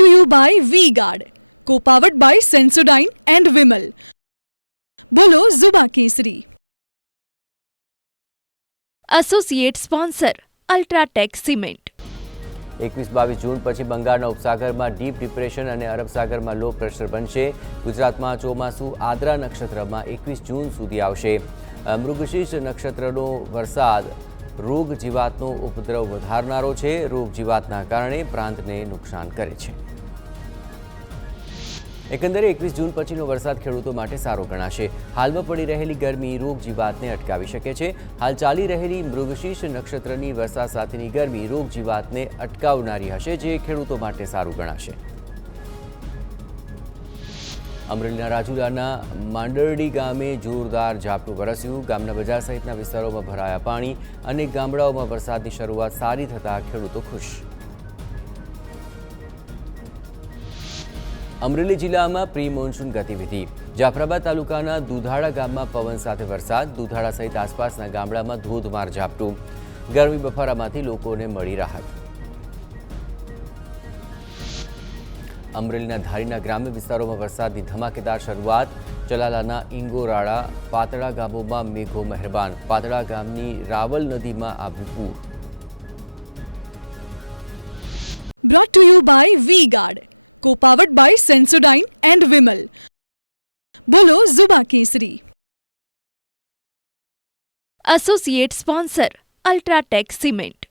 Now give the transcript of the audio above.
Bacteria Vega, powered by Sensodyne and Vinyl. Grow ZFC. Associate sponsor UltraTech cement. 21-22 જૂન પછી બંગાળના ઉપસાગરમાં deep depression અને અરબ સાગરમાં લો પ્રેશર બનશે. ગુજરાતમાં ચોમાસું આદ્રા નક્ષત્રમાં 21 જૂન સુધી આવશે. મૃગશીર્ષ નક્ષત્રનો વરસાદ રોગ જીવાતનો ઉપદ્રવ વધારનારો છે. રોગ જીવાતના કારણે પ્રાંતને નુકસાન કરે છે. એકંદરે 21 જૂન પછીનો વરસાદ ખેડૂતો માટે સારો ગણાશે. હાલમાં પડી રહેલી ગરમી રોગ જીવાતને અટકાવી શકે છે. હાલ ચાલી રહેલી મૃગશીર્ષ નક્ષત્રની વરસાદ સાથેની ગરમી રોગ જીવાતને અટકાવનારી હશે, જે ખેડૂતો માટે સારું ગણાશે. અમરેલીના રાજુલાના માંડરડી ગામે જોરદાર ઝાપટું વરસ્યું. ગામના બજાર સહિતના વિસ્તારોમાં ભરાયા પાણી. અનેક ગામડાઓમાં વરસાદની શરૂઆત સારી થતાં ખેડૂતો ખુશ. અમરેલી જિલ્લામાં પ્રી મોન્સૂન ગતિવિધિ. જાફરાબાદ તાલુકાના દુધાળા ગામમાં પવન સાથે વરસાદ. દુધાળા સહિત આસપાસના ગામડામાં ધોધમાર ઝાપટું. ગરમી બફારામાંથી લોકોને મળી રાહત. અમરેલીના ધારીના ગ્રામ્ય વિસ્તારોમાં વરસાદની ધમાકેદાર શરૂઆત. ચલાલાના ઇંગોરાળા પાતળા ગામોમાં મેઘો મહેરબાન. પાતળા ગામની રાવલ નદીમાં આવ્યું પૂર. Powered by Sensodyne and Vinyl. Grow ZFC. Associate sponsor UltraTech cement.